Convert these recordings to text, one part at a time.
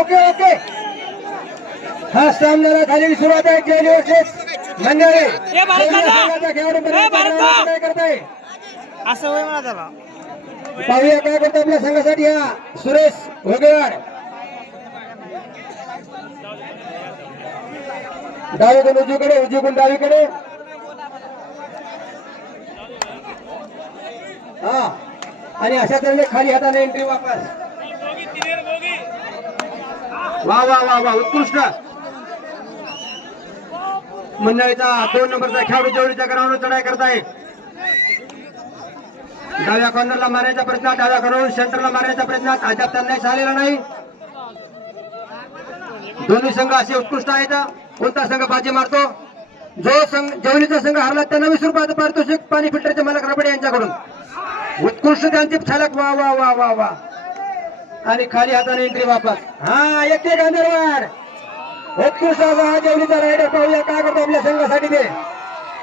Okay okay. हा सामन्याला झालेली सुरुवात आहे. जेली वर्सेस मंडळी करताय असं होय म्हणा त्याला. पाहूया काय करतो आपल्या संघासाठी हा सुरेश घोगेवाड. डावीकडून उजवीकडे उजवीकडून डावीकडे. हा आणि अशा तऱ्हेने खाली हाताने एंट्री वापस. वा वा वा वा उत्कृष्ट मंडळीचा 2 नंबरचा खेळाडू जेवढीच्या ग्राउंडवर चढाई करताय. डाव्या कॉर्नरला मारण्याचा प्रयत्न, डाव्या कॉर्नर सेंटरला मारण्याचा प्रयत्न अद्याप त्यांना झालेला नाही. दोन्ही संघ असे उत्कृष्ट आहेत. कोणता संघ बाजी मारतो? जो संघ जेवणीचा संघ हरला त्यांना 20 रुपयाचं पारितोषिक पाणी फिल्टरचे मालक रबडे यांच्याकडून. उत्कृष्ट त्यांची छलक. वा वा वा वा वा. आणि खाली हाताने एंट्री वापस. हा एक गांधीवाड उत्कृष्ट हा जेवणीचा रायडर. पाहूया काय करतो आपल्या संघासाठी ते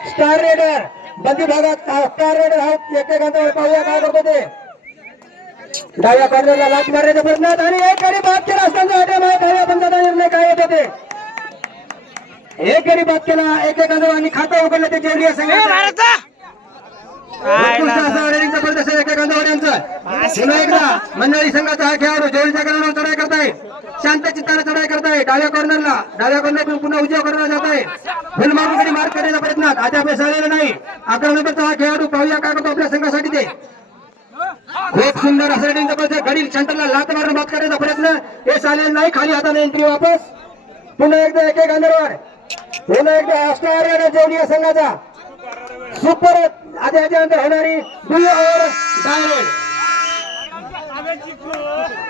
स्टार रायडर. बंदी भागात स्टार रायडर हा एक गांधीवाड. पाहूया काय करतो ते. डाव्या कॉर्नरला लाच मारण्याचा प्रयत्न आणि एक गडी बाद केला असताना डाव्या पंचाचा निर्णय काय येतो ते. एक गडी बाद केला एक आणि खातं उघडलं ते जेवढी संघाचा. मंडळी संघाचा हा खेळाडू जेवढीच्या ग्राउंडवर चढाई करताय. शांत चित्ताने चढाई करताय. डाव्या कॉर्नरला पुन्हा उजव्या कॉर्नरला जात आहे. फुल मारून मार्क करण्याचा प्रयत्न अद्याप झालेला नाही. 11 नंबरचा हा खेळाडू. पाहूया काय करतो आपल्या संघासाठी ते. खूप सुंदर असं रेडिंग जबरदस्त. गडी सेंटरला लात मारून बाद करण्याचा प्रयत्न हे झालेला नाही. खाली हाताने एंट्री वापस. पुन्हा एकदा एक गांधीवाड. पुन्हा एकदा स्टार रायडर जेवढी संघाचा सुपर आद्यानंतर होणारी डू ओव्हर डायरेक्ट.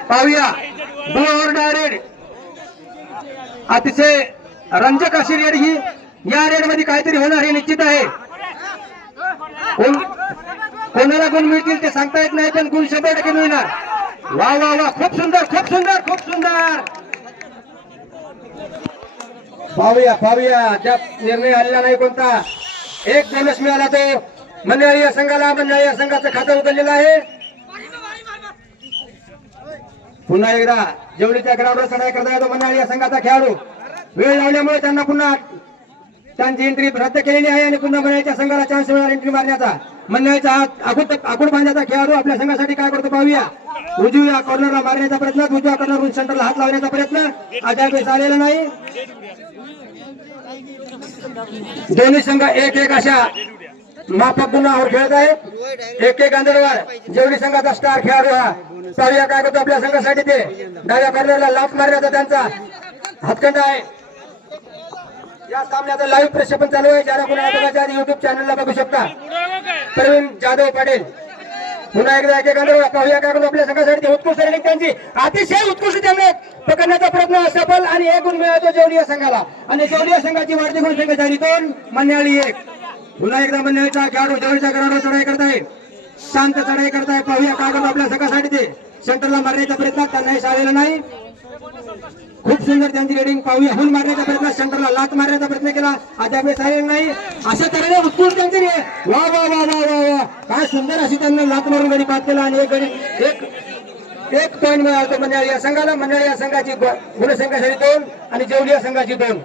पाहूया डू ओव्हर डायरेक्ट. अतिशय रंजक अशी रेड ही. या रेड मध्ये काहीतरी होणार हे निश्चित आहे. कोणाला गुण मिळतील ते सांगता येत नाही पण गुण 100% मिळणार. वा वा वा खूप सुंदर खूप सुंदर खूप सुंदर. पाहूया पाहूया अद्याप निर्णय आलेला नाही कोणता. एक बोनस मिळाला तो मंडळी या संघाला. मंडळी या संघाचं खातं उघडलेलं आहे. पुन्हा एकदा जेवढीच्या ग्राउंडवर चढाई करता येतो मंडळी या संघाचा खेळाडू. वेळ लावल्यामुळे त्यांना पुन्हा त्यांची एंट्री रद्द केलेली आहे आणि पुन्हा मंडळीच्या संघाला चान्स मिळणार एंट्री मारण्याचा. मंडळीचा आखूड बांधण्याचा खेळाडू आपल्या संघासाठी काय करतो पाहूया. उजव्या कॉर्नरला मारण्याचा प्रयत्न, उजव्या कॉर्नरवरून सेंटरला हात लावण्याचा प्रयत्न अद्याप झालेला नाही. दोन्ही संघ एक एक अशा माफक गुणावर खेळत आहेत. एक एक गांधीवाड जेवढी संघाचा स्टार खेळाडू हा. पाहूया काय करतो आपल्या संघासाठी ते. डाव्या कॉर्नरला लाच मारण्याचा त्यांचा हातखंड आहे. या सामन्याचं लाईव्ह प्रक्षेपण चालू आहे. ज्याला कोणाला बघायचं आहे युट्यूब चॅनलला बघू शकता. प्रवीण जाधव पाटील. पुन्हा एकदा एक गांधीवाड. पाहूया काय करतो आपल्या संघासाठी. उत्कृष्ट रेडिंग त्यांची अतिशय उत्कृष्ट त्यांना पकडण्याचा प्रयत्न सफल आणि 1 गुण मिळतो जेवढी संघाला. आणि जेवढी संघाची वाढती गुण संख्या झाली 2 मंडळी 1. पुन्हा एकदा मंडळीचा खेळाडू जेवढीच्या ग्राउंडवर चढाई करताय. शांत चढाई करताय. पाहूया काय करतो आपल्या संघासाठी ते. सेंटरला मारण्याचा प्रयत्न त्यांनाही झालेला नाही. खूप सुंदर त्यांची रेडिंग. पाहूया हुल मारण्याचा प्रयत्न, सेंटरला लात मारण्याचा प्रयत्न केला अद्याप झालेला नाही. अशा तऱ्हेने उत्कृष्ट त्यांची वा वा वा वा वा वा. काय सुंदर अशी त्यांना लात मारून गडी बाद केला आणि एक पॉईंट मिळाला मंडळी या संघाला. मंडळी या संघाची गुणसंख्या 2 आणि जेवढी या संघाची 2.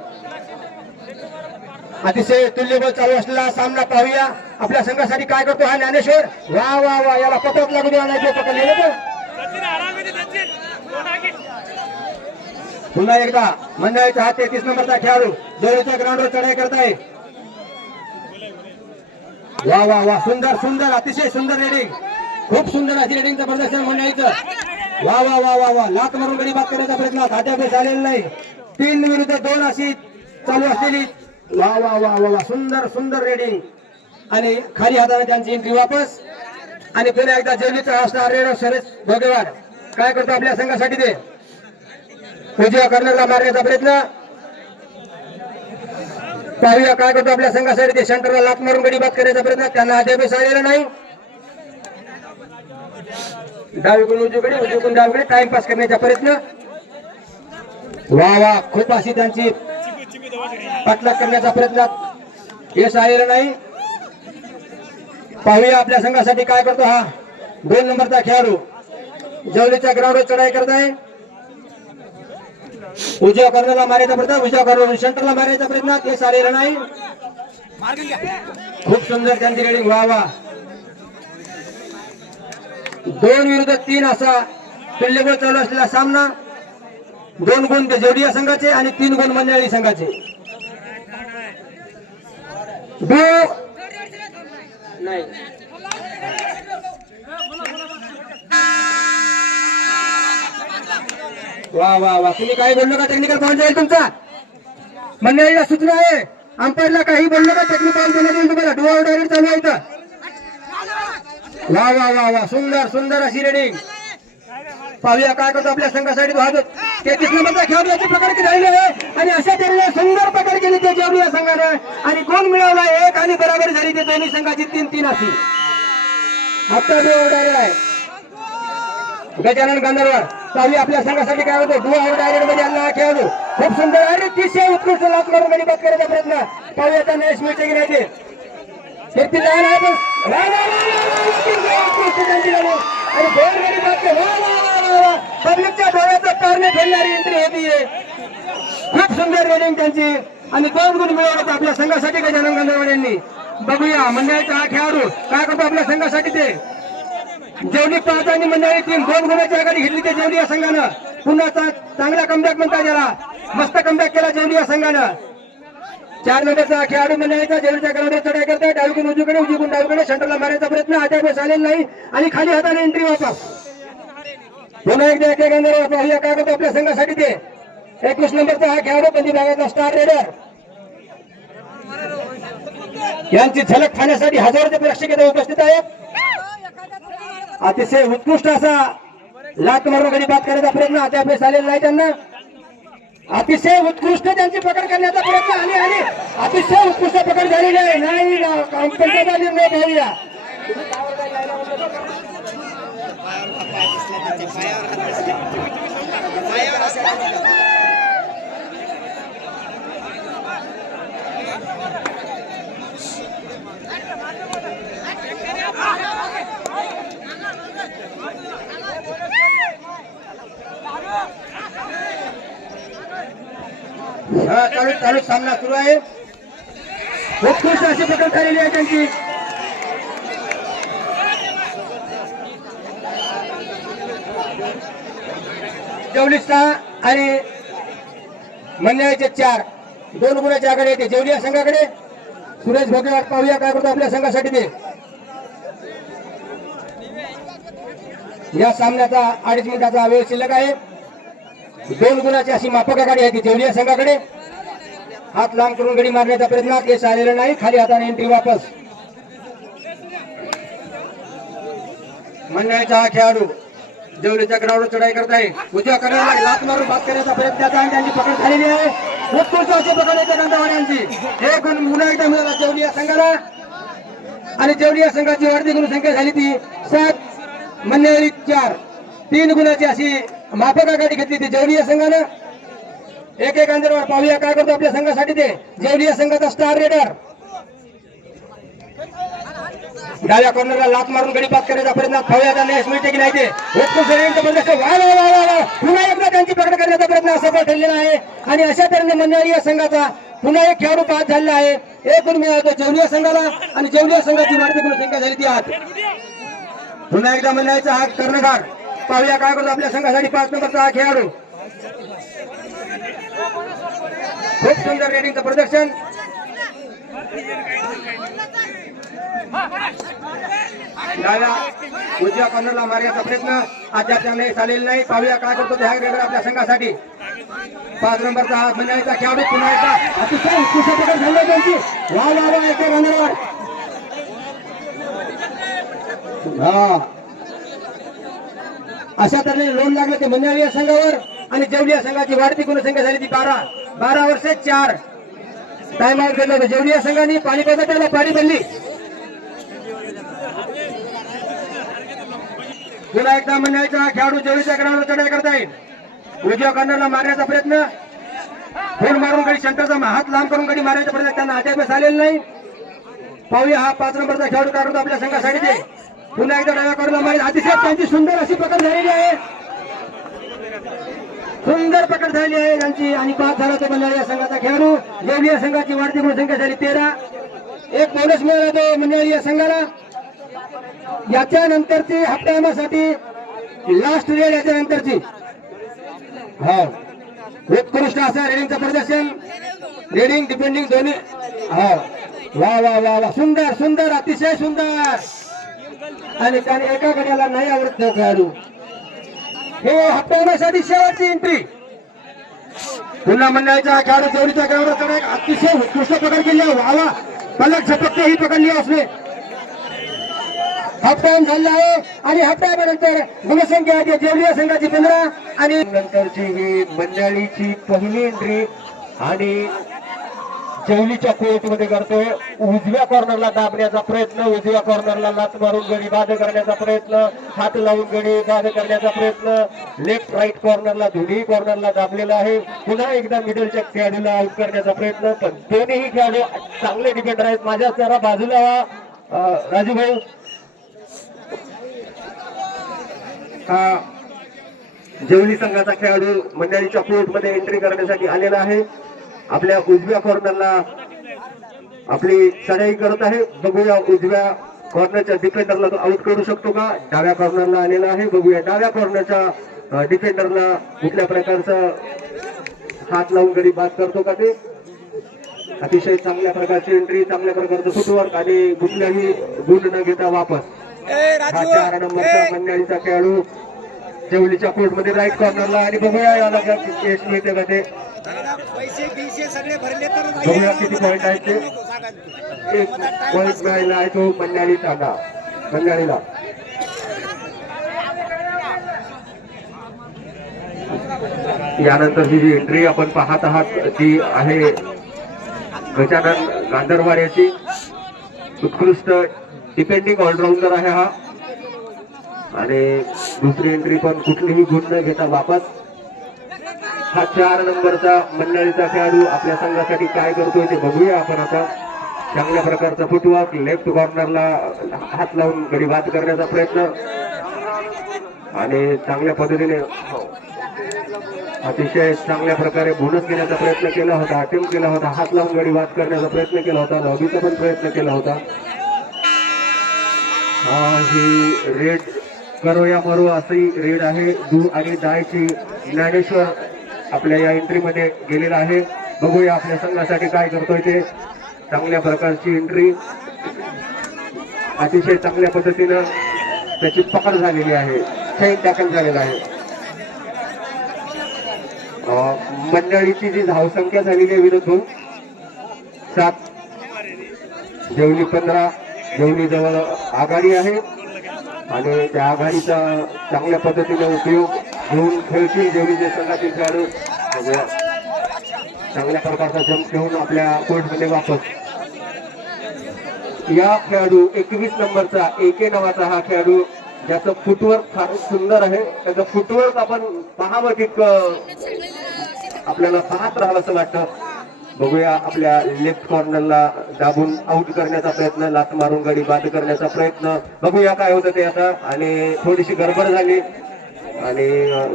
अतिशय तुल्यबळ चालू असलेला सामना. पाहूया आपल्या संघासाठी काय करतो हा ज्ञानेश्वर. वा वा वा याला पकड लागू द्या नाही पकडलेलं. पुन्हा एकदा मंडळीचा हा 33 नंबरचा खेळाडू जेवढीच्या ग्राउंडवर चढाई करताय. वा वा वा सुंदर सुंदर अतिशय सुंदर रेडिंग. खूप सुंदर अशी रेडिंग जबरदस्त मंडळीचं. वा वा वा वा वा. लात मारून गडी बाद करण्याचा प्रयत्न अद्याप झालेला नाही. 3 विरुद्ध 2 अशी चालू असलेली. वा वा वा वा वा सुंदर सुंदर रेडिंग. आणि खाली हाताने त्यांची एंट्री वापस. आणि पुन्हा एकदा जेवलीचा असणार रेडर सुरेश घोगेवाड काय करतो आपल्या संघासाठी ते. उजव्या कॉर्नरला मारण्याचा प्रयत्न. पाहूया काय करतो आपल्या संघासाठी ते. सेंटरला लात मारून गडी बाद करण्याचा प्रयत्न त्यांना अद्याप झालेला नाही. डावीकडून उजवीकडे उजवीकडून डावीकडे टाइमपास करण्याचा प्रयत्न. वा वा खूप अशी त्यांची पाठलाग करण्याचा प्रयत्न यश आलेलं नाही. पाहूया आपल्या संघासाठी काय करतो हा 2 नंबरचा खेळाडू. जेवढीच्या ग्राउंडवर चढाई करत आहे. उजव्या कॉर्नरला मारायचा प्रयत्न, उजव्या कॉर्नर सेंटरला मारायचा प्रयत्न, ते आलेलं नाही. खूप सुंदर त्यांची रेडिंग. वा वा. 2 विरुद्ध 3 असा तुल्यबळ चालू असलेला सामना. 2 गुण ते जेवढी संघाचे आणि 3 गुण मंडळी संघाचे. नाही वा वा वा. तुम्ही काही बोललो का टेक्निकल पॉईंट जाईल तुमचा. मंडळीला सूचना आहे, अंपायरला काही बोललो का टेक्निकल पॉईंट देण्यात येईल तुम्हाला. डोळा डायरेक्ट चालू आहे इथं. वा वा वा वा. सुंदर सुंदर अशी रेडिंग. पाहूया काय करतो आपल्या संघासाठी. 33 नंबरचा खेळाडू याची पकड झालेली आहे आणि अशा तऱ्हेने सुंदर पकड केली ते जेवढी या संघानं आणि कोण मिळवला 1 आणि बराबरी झाली ते दोन्ही संघाची 3-3 अशी. आता डायरेक्ट आहे गजानन गांधर्वर. पाहूया आपल्या संघासाठी काय होतं. डुआ डायरेक्ट मध्ये आला खेळाडू. खूप सुंदर आणि अतिशय उत्कृष्ट लात मारून गडी बाद करायचा प्रयत्न. पाहूया त्यांना यश मिळते की नाही ते. ते लहान आहे पण आणि दोन गडी बाद केले. पब्लिकच्या डोळ्याचं पारणे फेडणारी एंट्री होती. खूप सुंदर रेडिंग त्यांची आणि 2 गुण मिळवले आपल्या संघासाठी गजानन गांधर्वर यांनी. बघूया मंडळाचा हा खेळाडू काय करतो आपल्या संघासाठी. ते जेवढी 5 आणि मंडळी 3 2 गुणाची आघाडी घेतली ते जेवढी या संघानं. पुन्हा चांगला कमबॅक म्हणता याला. मस्त कमबॅक केला जेवढी या संघानं. 4 नंबरचा खेळाडू मंडळीचा जेवढीच्या ग्राउंडवर चढाई करताय. डावीकडून उजवीकडे, उजवीकडून डावीकडे सेंटरला मारायचा प्रयत्न. अद्याप आलेला नाही आणि खाली हाताने एंट्री वापस. पुन्हा एकदा एक गांधर्व. पाहूया काय करतो आपल्या संघासाठी ते. 21 नंबरचा हा खेळाडू पंदी भागातला स्टार रेडर. यांची झलक खाण्यासाठी हजारोचे प्रेक्षक इथे उपस्थित आहेत. अतिशय उत्कृष्ट असा लात मारून गडी बाद करण्याचा प्रयत्न. अद्याप आलेला नाही त्यांना. अतिशय उत्कृष्ट त्यांची पकड करण्याचा प्रयत्न आणि अतिशय उत्कृष्ट पकड झालेली आहे. नाही पंचाचा निर्णय पाहूया. चालू सामना सुरू आहे. उत्कृष्ट अशी पकड झालेली आहे त्यांची. जेवढी 6 आणि मंडळाचे 4 2 गुणाची आघाडी येते जेवढी या संघाकडे. सुरेश भोगेवाड. पाहूया काय करतो आपल्या संघासाठी ते. या सामन्याचा 2.5 मिनिटाचा वेळ शिल्लक आहे. 2 गुणाची अशी माफक आघाडी आहे ती जेवढी या संघाकडे. हात लांब करून गडी मारण्याचा प्रयत्न. यश आलेला नाही. खाली हाताने एंट्री वापस. मंडळाचा हा खेळाडू जेवढीच्या ग्राउंडवर चढाई करत आहे. उजव्या कर्णरला लात मारून बाद करण्याचा प्रयत्न आणि त्यांची पकड झालेली आहे. उत्कृष्ट अशी पकड येते गांधर्वाड्यांची. हे गुण पुन्हा एकदा मिळाला जेवढी या संघाला आणि जेवढी या संघाची वाढती गुणसंख्या झाली ती 7 मंडळी 4 3 गुणाची अशी माफक आघाडी घेतली ती जेवढी या संघानं. एक गांधर्वाड. पाहूया काय करतो आपल्या संघासाठी ते. जेवढी या संघाचा स्टार रेडर. डाव्या कॉर्नरला लात मारून गडी बाद करायचा प्रयत्न. पाहूया त्यांना यश मिळते की नाही ते. पुन्हा एकदा त्यांची पकड करण्याचा प्रयत्न असफल ठरलेला आहे आणि अशा तऱ्हेने मंडळी या संघाचा पुन्हा एक खेळाडू बाद झालेला आहे. 1 गुण मिळाला जेवढी या संघाला आणि जेवढी या संघाची वाढती गुणसंख्या झाली ती आत. पुन्हा एकदा मंडळाचा हा कर्णधार. पाहूया काय करतो आपल्या संघासाठी 5 नंबरचा हा खेळाडू. खूप सुंदर रेडिंगचं प्रदर्शन. डाव्या उजव्या कॉर्नरला मारण्याचा प्रयत्न. अद्याप त्याने चालेल नाही. पाहूया काय करतो ते हा रेडर आपल्या संघासाठी. 5 नंबरचा हा मंडळीचा खेळाडू. पुन्हा एकदा अतिशय उत्कृष्ट पकड झाली त्यांची. वा वा वा. एक गांधर्वाड. हा अशा तऱ्हेने लोन लागले ते मंडळी या संघावर आणि जेवढी या संघाची वाढती गुणसंख्या झाली ती 12 वर्षे 4 टाइम आउट केलं होतं. जेवढी या संघाने पाणीपत त्याला पाणी बनली. पुन्हा एकदा मंडळीचा खेळाडू जेवढीच्या ग्राउंडवर चढाई करत आहे. उजव्या कॉर्नरला मारण्याचा प्रयत्न. फोन मारून गडी सेंटरचा हात लांब करून गडी मारायचा प्रयत्न. त्यांना अद्याप आलेला नाही. पाहूया हा 5 नंबरचा खेळाडू काय करतो आपल्या संघासाठी ते. पुन्हा एकदा डाव्या कॉर्नरला माहीत अतिशय त्यांची सुंदर अशी पकड झालेली आहे, सुंदर पकड झाली आहे त्यांची आणि पास झाला तो मंडळी या संघाचा खेळाडू. जेवली या संघाची वाढती गुणसंख्या झाली 13. एक बोनस मिळाला तो मंडळी या संघाला. याच्या नंतरची हप्त्यासाठी लास्ट रेड याच्या नंतरची हो उत्कृष्ट असं रेडिंगचं प्रदर्शन, रेडिंग डिपेंडिंग दोन्ही हो वा वा वा वा सुंदर सुंदर अतिशय सुंदर. आणि त्याने एका गड्याला नाही आवडत तो खेळाडू. हे हप्त्यासाठी शेवटची एंट्री. पुन्हा मंडळाच्या खेळाडू जेवढीच्या खेळाडूकडे अतिशय उत्कृष्ट पकड केली आहे. वा वा पलक झपकते ही पकडली असले. हप्त्याहून झालेला आहे आणि हप्त्यानंतर गुणसंख्या आहे जेवली संघाची 15 आणि नंतरची ही मंडळीची पहिली एंट्री आणि जेवलीच्या कोर्टमध्ये करतोय. उजव्या कॉर्नरला दाबण्याचा प्रयत्न, उजव्या कॉर्नरला लात मारून गडी बाद करण्याचा प्रयत्न, हात लावून गडी बाद करण्याचा प्रयत्न. लेफ्ट राईट कॉर्नरला दोन्ही कॉर्नरला दाबलेला आहे. पुन्हा एकदा मिडलच्या खेळाडूला आउट करण्याचा प्रयत्न, पण दोन्ही खेळाडू चांगले डिफेंडर आहेत. माझ्या जरा बाजूला राजू भाऊ. हा जेवली संघाचा खेळाडू मंडळीच्या कोर्टमध्ये एंट्री करण्यासाठी आलेला आहे. आपल्या उजव्या कॉर्नरला आपली चढाई करत आहे. बघूया उजव्या कॉर्नरच्या डिफेंडरला तो आउट करू शकतो का. डाव्या कॉर्नरला आलेला आहे. बघूया डाव्या कॉर्नरच्या डिफेंडरला कुठल्या प्रकारचा हात लावून गडी बाद करतो का ते. अतिशय चांगल्या प्रकारची एंट्री, चांगल्या प्रकारचं फुटवर्क आणि कुठल्याही गुण न घेता वापस. हा 4 नंबरचा मंडळीचा खेळाडू जेवलीच्या कोर्टमध्ये राईट कॉर्नरला आणि बघूया याला यश मिळते का ते. बघूया किती पॉईंट आहेत ते. 1 पॉईंट मिळालेला आहे तो मंडळीला. यानंतरची जी एंट्री आपण पाहत आहात ती आहे गजानन गांधरवाड याची. उत्कृष्ट डिपेंडिंग ऑलराऊंडर आहे हा आणि दुसरी एंट्री पण कुठलीही गुण न घेता वापस. हा 4 नंबरचा मंडळीचा खेळाडू आपल्या संघासाठी काय करतोय ते बघूया आपण आता. चांगल्या प्रकारचा फुटवर्क, लेफ्ट कॉर्नरला हात लावून गडी बाद करण्याचा प्रयत्न आणि चांगल्या पद्धतीने अतिशय चांगल्या प्रकारे बोनस घेण्याचा प्रयत्न केला होता, अटेम्प्ट केला होता, हात लावून गडी बाद करण्याचा प्रयत्न केला होता, लॉबीचा पण प्रयत्न केला होता. ही रेड करो या मरो अशी रेड आहे. दू आणि दायची ज्ञानेश्वर आपल्या या एंट्रीमध्ये गेलेला आहे. बघूया आपल्या संघासाठी काय करतोय ते. चांगल्या प्रकारची एंट्री, अतिशय चांगल्या पद्धतीनं त्याची पकड झालेली आहे, चेन टॅकल झालेला आहे. मंडळीची जी धावसंख्या झालेली आहे विरुद्ध 7, जेवली 15, जेवली जवळ आघाडी आहे आणि त्या आघाडीचा चांगल्या पद्धतीने उपयोग घेऊन खेळतील जेवलीचे संघातील खेळाडू. चांगल्या प्रकारचा जंप घेऊन आपल्या कोर्टमध्ये वापस. या खेळाडू 21 नंबरचा AK नावाचा हा खेळाडू, ज्याचं फुटवर्क फार सुंदर आहे. त्याचं फुटवर्क आपण पाहावं तितकं आपल्याला पाहत राहावं असं वाटतं. बघूया आपल्या लेफ्ट कॉर्नरला दाबून आउट करण्याचा प्रयत्न, लात मारून गडी बाद करण्याचा प्रयत्न. बघूया काय होतं ते आता. आणि थोडीशी गडबड झाली आणि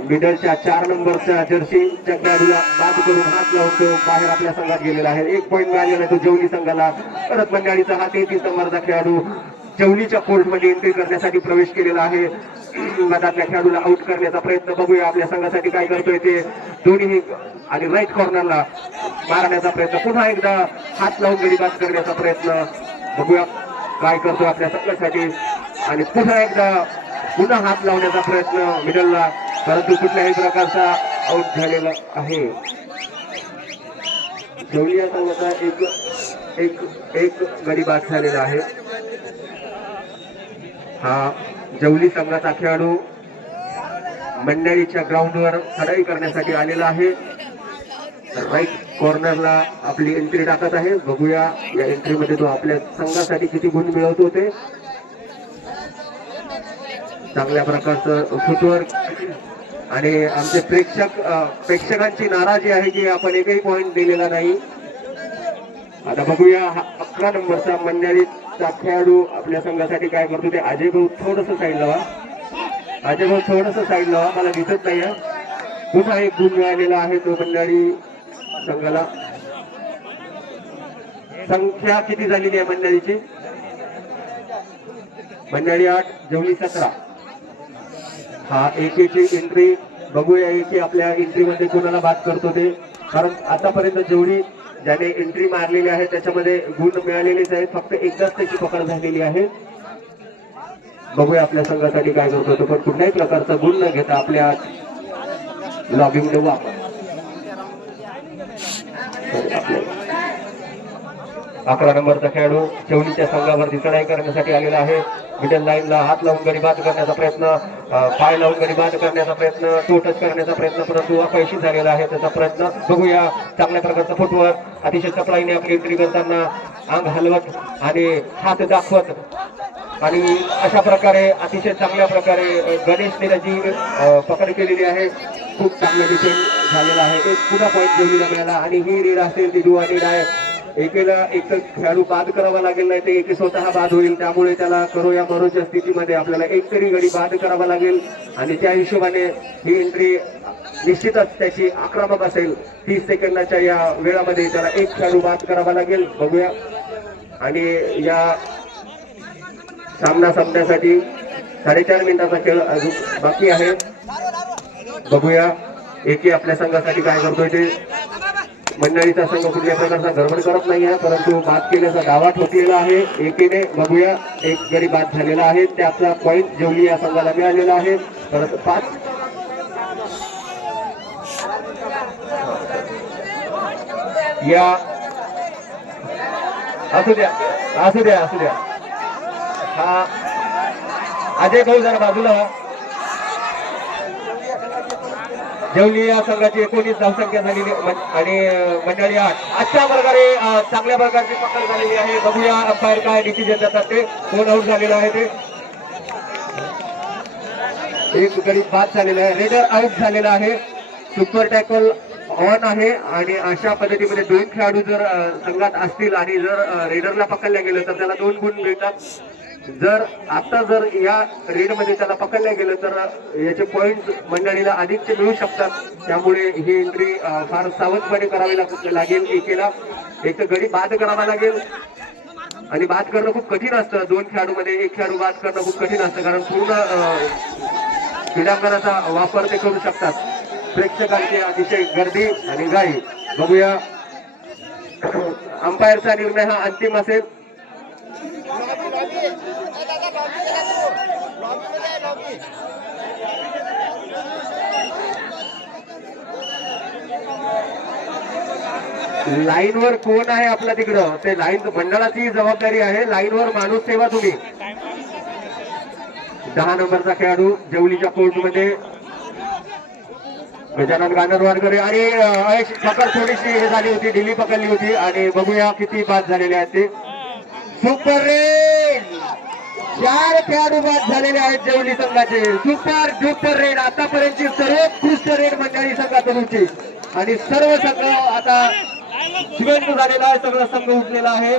मिडलच्या 4 नंबरच्या जर्सीच्या खेळाडूला बाद करून हात लावून तो बाहेर आपल्या संघात गेलेला आहे. 1 पॉईंट मिळालेला आहे तो जेवली संघाला. परत मंडळीचा हा 33 नंबरचा खेळाडू जेवलीच्या कोर्टमध्ये एंट्री करण्यासाठी प्रवेश केलेला आहे. मधातल्या खेळाडूला आउट करण्याचा प्रयत्न. बघूया आपल्या संघासाठी काय करतोय ते. दोन्ही आणि राईट कॉर्नरला मारण्याचा प्रयत्न, पुन्हा एकदा हात लावून गडी बाद करण्याचा प्रयत्न. बघूया काय करतोय आपल्या संघासाठी आणि पुन्हा एकदा हात लावण्याचा प्रयत्न मिडलला, परंतु कुठल्याही प्रकारचा आउट झालेला आहे. जेवली या संघाचा एक गडी बाद झालेला आहे. हा जेवली संघाचा खेळाडू मंडळीच्या ग्राउंडवर चढाई करण्यासाठी आलेला आहे. राईट कॉर्नरला आपली एंट्री टाकत आहे. बघूया या एंट्रीमध्ये तो आपल्या संघासाठी किती गुण मिळवतो ते. चांगल्या प्रकारचं फुटवर्क आणि आमचे प्रेक्षकांची नाराजी आहे की आपण एकही पॉईंट दिलेला नाही. आता बघूया 11 नंबरचा मंडळी नंबरचा खेळाडू आपल्या संघासाठी काय करतो ते अजय भाऊ थोडस साईड लावा. अजय भाऊ थोडस साईड लावा, मला दिसत नाहीये. पुन्हा एक गुण मिळालेला आहे तो मंडळी संघाला. संख्या किती झालेली आहे मंडळीची? मंडळी 8, जेवली 17. हा एकेची एंट्री बघूया एके आपल्या एंट्री मध्ये कोणाला बाद करतो ते, कारण आतापर्यंत जेवढी ज्याने एंट्री मारलेली आहे त्याच्यामध्ये गुण मिळालेलेच आहेत, फक्त एकदाच त्याची पकड झालेली आहे. बघूया आपल्या संघासाठी काय करतो तो, पण कुठल्याही प्रकारचा गुण न घेता आपल्या लॉबिंग देऊ आपण. 11 नंबरचा खेळाडू चेवलीच्या संघावरती चढाई करण्यासाठी आलेला आहे. मिडल लाईनला हात लावून गडी बाद करण्याचा प्रयत्न, पाय लावून गडी बाद करण्याचा प्रयत्न, टो टच करण्याचा प्रयत्न, परंतु अपयशी झालेला आहे त्याचा प्रयत्न. बघूया चांगल्या प्रकारचा फुटवर अतिशय चपळाईने आपली एंट्री करताना अंग हलवत आणि हात दाखवत आणि अशा प्रकारे अतिशय चांगल्या प्रकारे गणेशने त्याची पकड केलेली आहे. खूप चांगलं डिफेंड झालेला आहे. एक पुन्हा पॉईंट जेवलीला मिळाला आणि ही रीड असेल ती डू रीड आहे. एकेला एक खेळाडू बाद करावा लागेल, नाही ते एके स्वतः बाद होईल. त्यामुळे त्याला करो या मरोच्या स्थितीमध्ये आपल्याला एक तरी गडी बाद करावा लागेल आणि त्या हिशोबाने ही एंट्री निश्चितच त्याची आक्रमक असेल. 30 सेकंदाच्या या वेळामध्ये त्याला एक खेळाडू बाद करावा लागेल. बघूया. आणि या सामना संपण्यासाठी 4.5 मिनिटाचा खेळ अजून बाकी आहे. बघूया एके आपल्या संघासाठी काय करतोय ते. मंडळीचा संघ कुठल्या प्रकारचा गडबड करत नाही आहे, परंतु बाद केल्याचा दावा ठोकलेला आहे एकेने. बघूया एक गडी बाद झालेला आहे, त्याचा पॉईंट जेवली या संघाला मिळालेला आहे. परत 5 या असू द्या असू द्या असू द्या. हा अजय भाऊ जरा बाजूला व्हा. जेवली या संघाची 19 धावसंख्या झालेली आणि मंडळी 8. अशा प्रकारे चांगल्या प्रकारची पकड झालेली आहे. बघूया अंपायर काय डिसिजन देतात ते. कोण आउट झालेला आहे ते. एक गडी बाद झालेला आहे. रेडर आउट झालेला आहे. सुपर टॅकल ऑन आहे आणि अशा पद्धतीमध्ये 2 खेळाडू जर संघात असतील आणि जर रेडरला पकडल्या गेलं तर त्याला 2 गुण मिळतात. जर या रेड मध्ये त्याला पकडल्या गेलं तर याचे पॉइंट मंडळीला अधिकचे मिळू शकतात. त्यामुळे ही एंट्री फार सावधपणे करावी लागेल. एकेला एक गडी बाद करावा लागेल आणि बाद करणं खूप कठीण असतं. 2 खेळाडूमध्ये 1 खेळाडू बाद करणं खूप कठीण असतं, कारण पूर्ण क्रीडांगणाचा वापर ते करू शकतात. प्रेक्षकांची अतिशय गर्दी आणि घाई. बघूया अंपायरचा निर्णय हा अंतिम असेल. लाईनवर कोण आहे आपला तिकडं, ते लाईन मंडळाची जबाबदारी आहे. लाईनवर माणूस ठेवा तुम्ही. 10 नंबरचा खेळाडू जेवलीच्या कोर्टमध्ये गजानन गानरवाडकर आणि पकड थोडीशी हे झाली होती, ढिली पकडली होती आणि बघूया किती बाद झालेले आहेत ते. सुपर रेड 4 खेळाडू बाद झालेले आहेत जेवली संघाचे. सुपर डुपर रेड आतापर्यंतची सर्वोत्कृष्ट रेड मंडळी संघातूनची आणि सर्व संघ आता जिवंत झालेला आहे. सगळा संघ उठलेला आहे.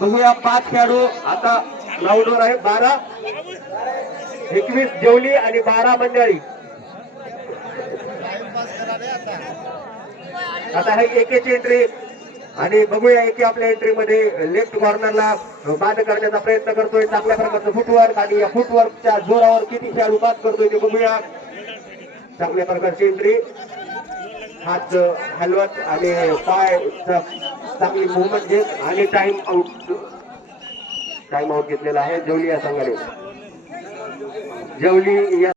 बघूया 5 खेळाडू आता राऊंडवर आहे. 12 21 जेवली आणि 12 मंडळी. आता हे एकेची एंट्री आणि बघूया एके आपल्या एंट्री मध्ये लेफ्ट कॉर्नरला बाद करण्याचा प्रयत्न करतोय. चांगल्या प्रकारचं फुटवर्क आणि या फुटवर्कच्या जोरावर किती खेळाडू बाद करतोय ते बघूया. चांगल्या प्रकारची एंट्री, हात हलवत आणि पाय चांगली मुवमेंट घेत आणि टाइम आउट घेतलेला आहे जेवली या संघाने. जेवली या